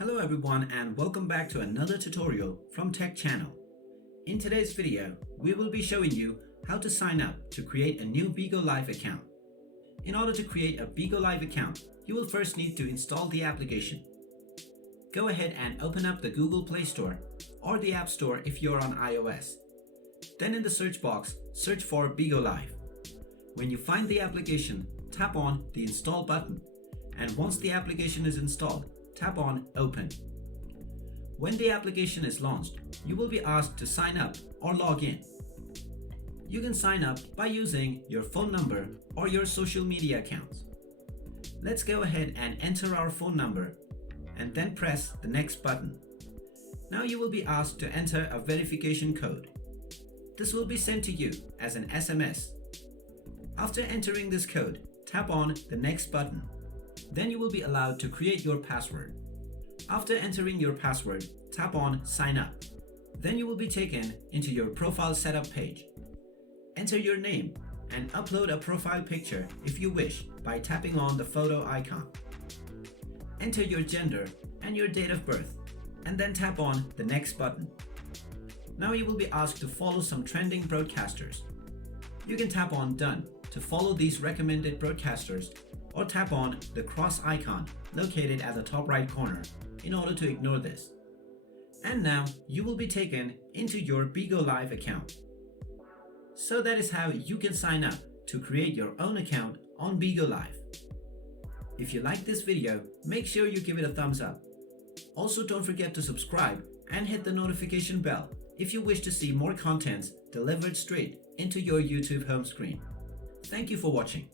Hello everyone and welcome back to another tutorial from Tech Channel. In today's video, we will be showing you how to sign up to create a new Bigo Live account. In order to create a Bigo Live account, you will first need to install the application. Go ahead and open up the Google Play Store or the App Store if you're on iOS. Then in the search box, search for Bigo Live. When you find the application, tap on the Install button, and once the application is installed, tap on Open. When the application is launched, you will be asked to sign up or log in. You can sign up by using your phone number or your social media accounts. Let's go ahead and enter our phone number and then press the Next button. Now you will be asked to enter a verification code. This will be sent to you as an SMS. After entering this code, tap on the Next button. Then you will be allowed to create your password. After entering your password, tap on Sign Up. Then you will be taken into your profile setup page. Enter your name and upload a profile picture if you wish by tapping on the photo icon. Enter your gender and your date of birth and then tap on the Next button. Now you will be asked to follow some trending broadcasters. You can tap on Done to follow these recommended broadcasters, or tap on the cross icon located at the top right corner in order to ignore this. And now you will be taken into your Bigo Live account. So that is how you can sign up to create your own account on Bigo Live. If you like this video, make sure you give it a thumbs up. Also, don't forget to subscribe and hit the notification bell if you wish to see more contents delivered straight into your YouTube home screen. Thank you for watching.